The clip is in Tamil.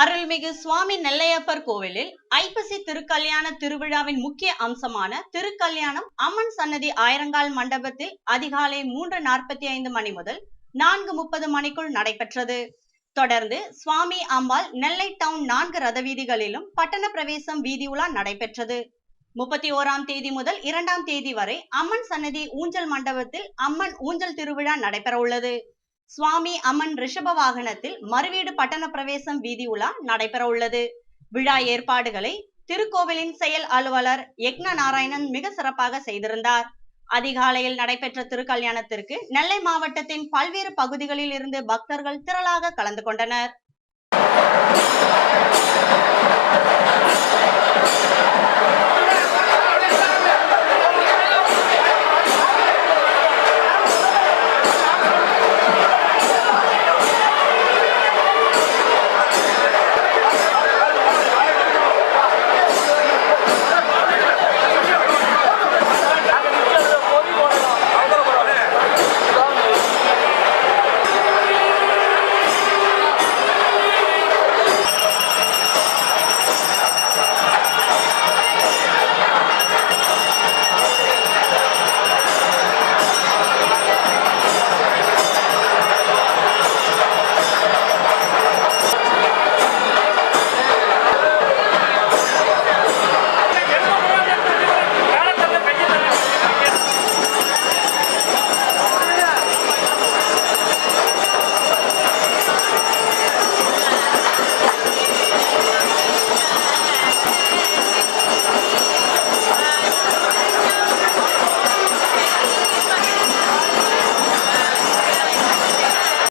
அருள்மிகு சுவாமி நெல்லையப்பர் கோவிலில் ஐப்பசி திருக்கல்யாண திருவிழாவின் முக்கிய அம்சமான திருக்கல்யாணம் அம்மன் சன்னதி ஆயிரங்கால் மண்டபத்தில் அதிகாலை மூன்று நாற்பத்தி ஐந்து மணி முதல் நான்கு முப்பது மணிக்குள் நடைபெற்றது. தொடர்ந்து சுவாமி அம்பாள் நெல்லை டவுன் நான்கு ரத வீதிகளிலும் பட்டண பிரவேசம் வீதி உலா நடைபெற்றது. முப்பத்தி ஓராம் தேதி முதல் இரண்டாம் தேதி வரை அம்மன் சன்னதி ஊஞ்சல் மண்டபத்தில் அம்மன் ஊஞ்சல் திருவிழா நடைபெற உள்ளது சுவாமி அம்மன் ரிஷப வாகனத்தில் மறுவீடு பட்டண பிரவேசம் வீதி உலா நடைபெற உள்ளது. விழா ஏற்பாடுகளை திருக்கோவிலின் செயல் அலுவலர் யக்ன நாராயணன் மிக சிறப்பாக செய்திருந்தார். அதிகாலையில் நடைபெற்ற திருக்கல்யாணத்திற்கு நெல்லை மாவட்டத்தின் பல்வேறு பகுதிகளில் இருந்து பக்தர்கள் திரளாக கலந்து கொண்டனர்.